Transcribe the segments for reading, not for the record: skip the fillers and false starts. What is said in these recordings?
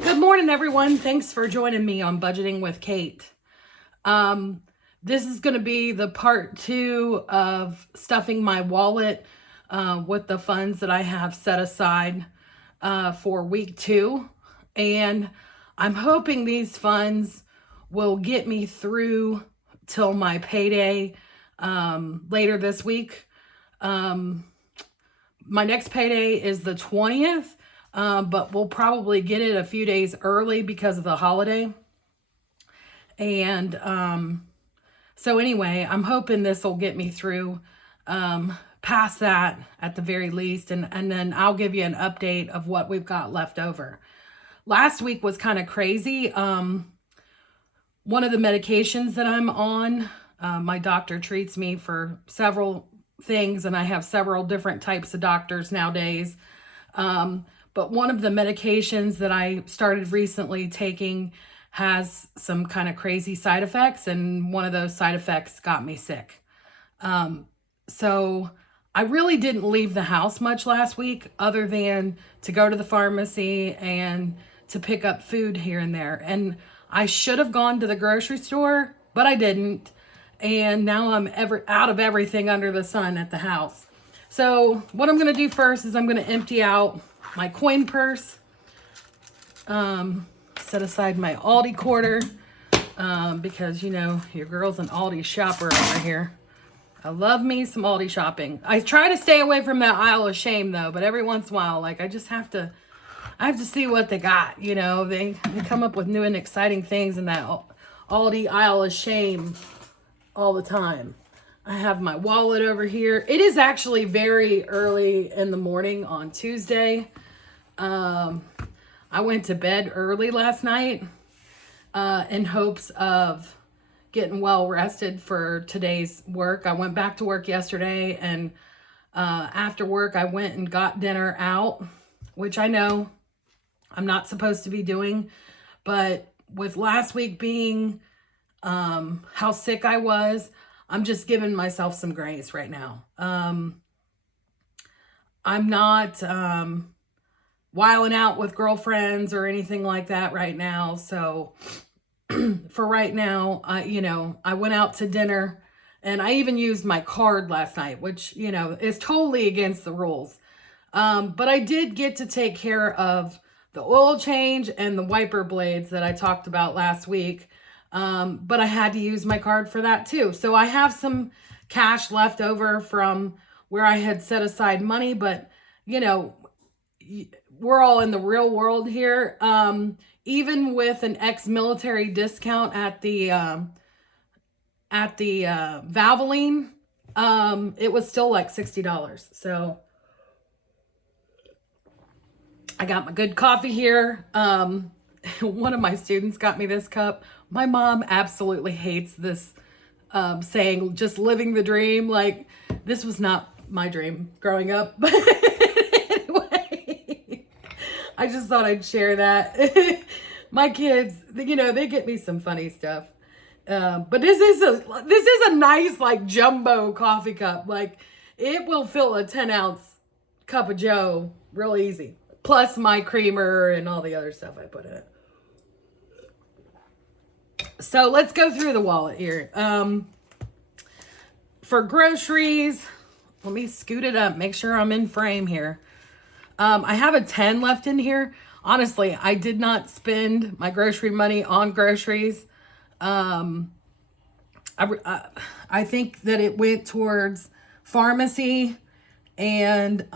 Good morning, everyone. Thanks for joining me on Budgeting with Kate. This is going to be the part 2 of stuffing my wallet with the funds that I have set aside for week 2. And I'm hoping these funds will get me through till my payday later this week. My next payday is the 20th. But we'll probably get it a few days early because of the holiday. And so anyway, I'm hoping this will get me through past that at the very least. And then I'll give you an update of what we've got left over. Last week was kind of crazy. One of the medications that I'm on, my doctor treats me for several things, and I have several different types of doctors nowadays. But one of the medications that I started recently taking has some kind of crazy side effects, and one of those side effects got me sick. So I really didn't leave the house much last week other than to go to the pharmacy and to pick up food here and there. And I should have gone to the grocery store, but I didn't. And now I'm out of everything under the sun at the house. So what I'm going to do first is I'm going to empty out my coin purse, set aside my Aldi quarter, because, you know, your girl's an Aldi shopper over here. I love me some Aldi shopping. I try to stay away from that aisle of shame, though, but every once in a while, like, I have to see what they got, you know. They come up with new and exciting things in that Aldi aisle of shame all the time. I have my wallet over here. It is actually very early in the morning on Tuesday. I went to bed early last night in hopes of getting well rested for today's work. I went back to work yesterday, and after work I went and got dinner out, which I know I'm not supposed to be doing, but with last week being how sick I was, I'm just giving myself some grace right now. I'm not wilding out with girlfriends or anything like that right now. So for right now, I went out to dinner, and I even used my card last night, which, you know, is totally against the rules. But I did get to take care of the oil change and the wiper blades that I talked about last week. But I had to use my card for that too. So I have some cash left over from where I had set aside money, but, you know, we're all in the real world here. Even with an ex-military discount at the Valvoline, it was still like $60. So I got my good coffee here. One of my students got me this cup. My mom absolutely hates this saying, just living the dream. Like, this was not my dream growing up. But anyway, I just thought I'd share that. My kids, you know, they get me some funny stuff. But this is a nice, like, jumbo coffee cup. Like, it will fill a 10-ounce cup of joe real easy. Plus my creamer and all the other stuff I put in it. So let's go through the wallet here. For groceries, let me scoot it up, make sure I'm in frame here. I have a 10 left in here. Honestly, I did not spend my grocery money on groceries. I think that it went towards pharmacy and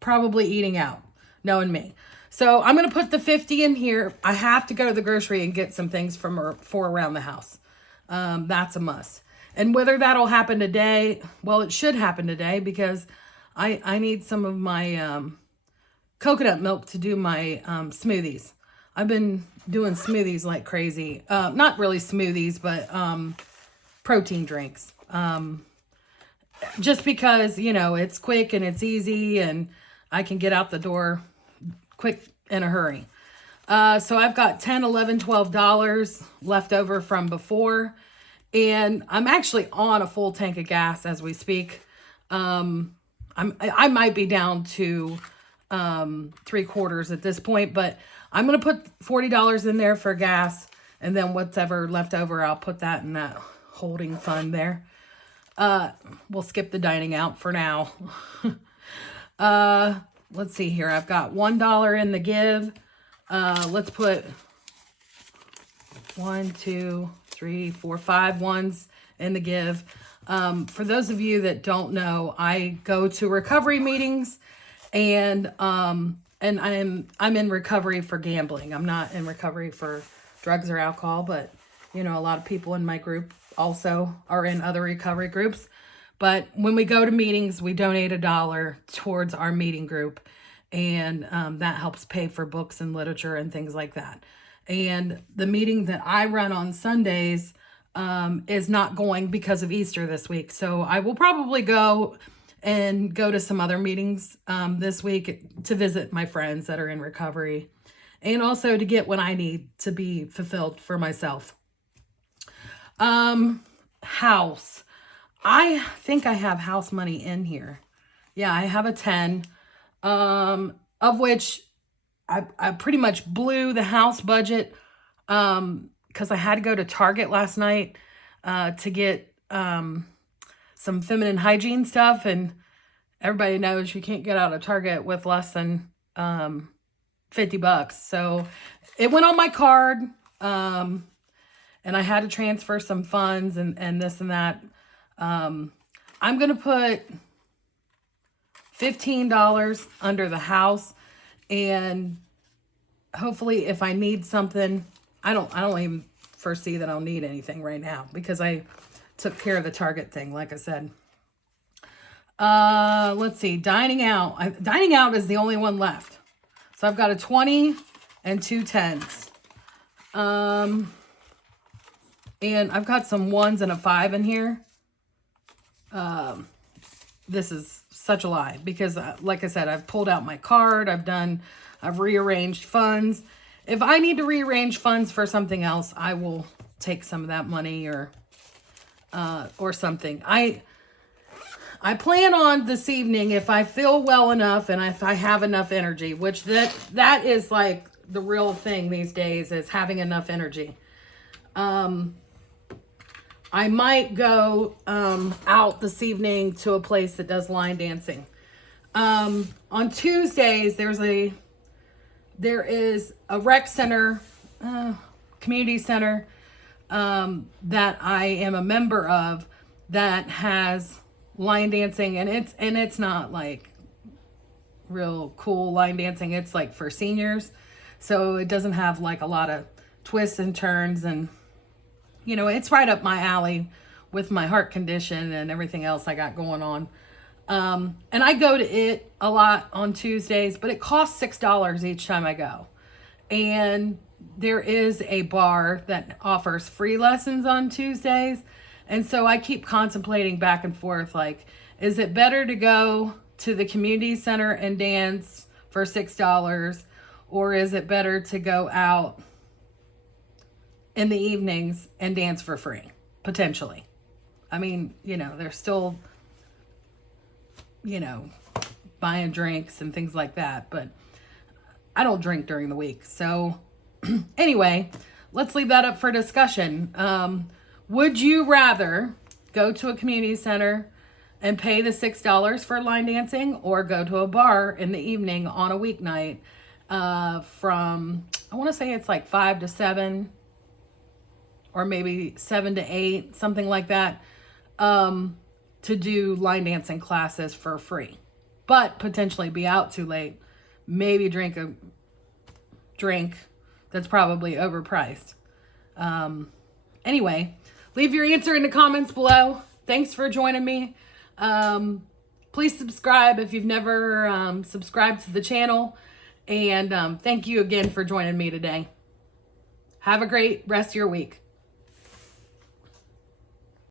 probably eating out, knowing me. So I'm going to put the 50 in here. I have to go to the grocery and get some things for around the house. That's a must. And whether that'll happen today, well, it should happen today because I need some of my coconut milk to do my smoothies. I've been doing smoothies like crazy. Not really smoothies, but protein drinks. Just because, you know, it's quick and it's easy and I can get out the door quick in a hurry. So I've got $10, $11, $12 left over from before. And I'm actually on a full tank of gas as we speak. I might be down to 3/4 at this point, but I'm going to put $40 in there for gas, and then whatever left over, I'll put that in that holding fund there. We'll skip the dining out for now. Let's see here. I've got $1 in the give. Let's put 1, 2, 3, 4, 5 ones in the give. For those of you that don't know, I go to recovery meetings, and I'm in recovery for gambling. I'm not in recovery for drugs or alcohol, but you know, a lot of people in my group also are in other recovery groups. But when we go to meetings, we donate $1 towards our meeting group, and that helps pay for books and literature and things like that. And the meeting that I run on Sundays is not going because of Easter this week. So I will probably go to some other meetings this week to visit my friends that are in recovery, and also to get what I need to be fulfilled for myself. House. I think I have house money in here. Yeah, I have a 10, of which I pretty much blew the house budget because I had to go to Target last night to get some feminine hygiene stuff, and everybody knows you can't get out of Target with less than $50. So it went on my card, and I had to transfer some funds and this and that. I'm going to put $15 under the house, and hopefully if I need something, I don't even foresee that I'll need anything right now because I took care of the Target thing, like I said. Let's see, dining out. Dining out is the only one left. So I've got a 20 and 2 10s. And I've got some 1s and a 5 in here. This is such a lie because, like I said, I've pulled out my card. I've rearranged funds. If I need to rearrange funds for something else, I will take some of that money or something. I plan on this evening, if I feel well enough and if I have enough energy, which that is like the real thing these days, is having enough energy. I might go out this evening to a place that does line dancing. On Tuesdays, there is a rec center, community center, that I am a member of that has line dancing, and it's not like real cool line dancing. It's like for seniors, so it doesn't have like a lot of twists and turns, and you know, it's right up my alley with my heart condition and everything else I got going on. And I go to it a lot on Tuesdays, but it costs $6 each time I go. And there is a bar that offers free lessons on Tuesdays. And so I keep contemplating back and forth, like, is it better to go to the community center and dance for $6? Or is it better to go out in the evenings and dance for free, potentially? I mean, you know, they're still, you know, buying drinks and things like that, but I don't drink during the week. So anyway, let's leave that up for discussion. Would you rather go to a community center and pay the $6 for line dancing, or go to a bar in the evening on a weeknight from, I want to say it's like 5 to 7, or maybe 7 to 8, something like that, to do line dancing classes for free, but potentially be out too late, maybe drink a drink that's probably overpriced. Anyway, leave your answer in the comments below. Thanks for joining me. Please subscribe if you've never subscribed to the channel, and thank you again for joining me today. Have a great rest of your week.